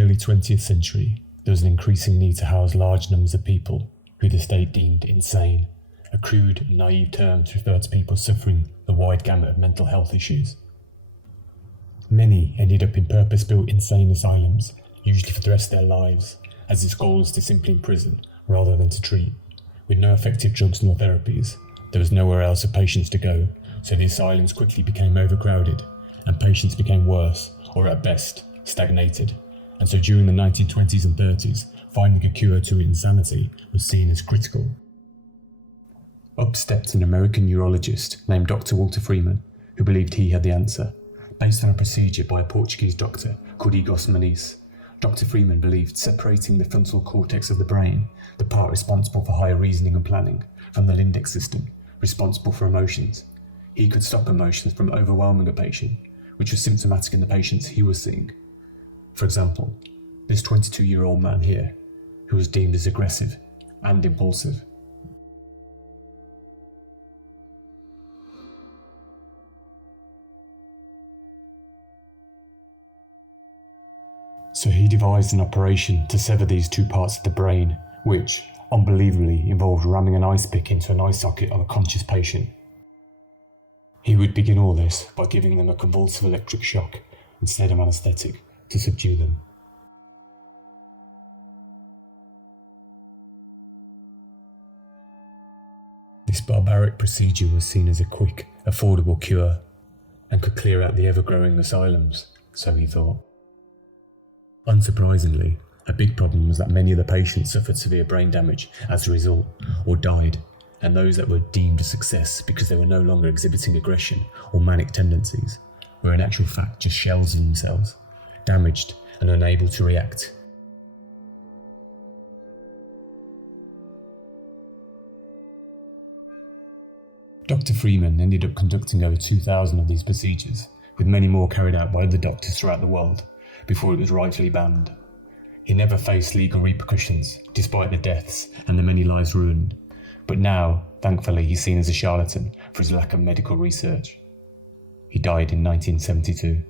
the early 20th century, there was an increasing need to house large numbers of people who the state deemed insane, a crude and naive term to refer to people suffering the wide gamut of mental health issues. Many ended up in purpose-built insane asylums, usually for the rest of their lives, as its goal was to simply imprison rather than to treat. With no effective drugs nor therapies, there was nowhere else for patients to go, so the asylums quickly became overcrowded, and patients became worse, or at best, stagnated. And so during the 1920s and 30s, finding a cure to insanity was seen as critical. Up stepped an American neurologist named Dr. Walter Freeman, who believed he had the answer. Based on a procedure by a Portuguese doctor called Igos Muniz, Dr. Freeman believed separating the frontal cortex of the brain, the part responsible for higher reasoning and planning, from the limbic system, responsible for emotions, he could stop emotions from overwhelming a patient, which was symptomatic in the patients he was seeing. For example, this 22-year-old man here, who was deemed as aggressive and impulsive. So he devised an operation to sever these two parts of the brain, which, unbelievably, involved ramming an ice pick into an eye socket of a conscious patient. He would begin all this by giving them a convulsive electric shock instead of anaesthetic to subdue them. This barbaric procedure was seen as a quick, affordable cure, and could clear out the ever-growing asylums, so he thought. Unsurprisingly, a big problem was that many of the patients suffered severe brain damage as a result, or died, and those that were deemed a success because they were no longer exhibiting aggression or manic tendencies were in actual fact just shells of themselves, damaged and unable to react. Dr. Freeman ended up conducting over 2,000 of these procedures, with many more carried out by other doctors throughout the world, before it was rightfully banned. He never faced legal repercussions, despite the deaths and the many lives ruined, but now, thankfully, he's seen as a charlatan for his lack of medical research. He died in 1972.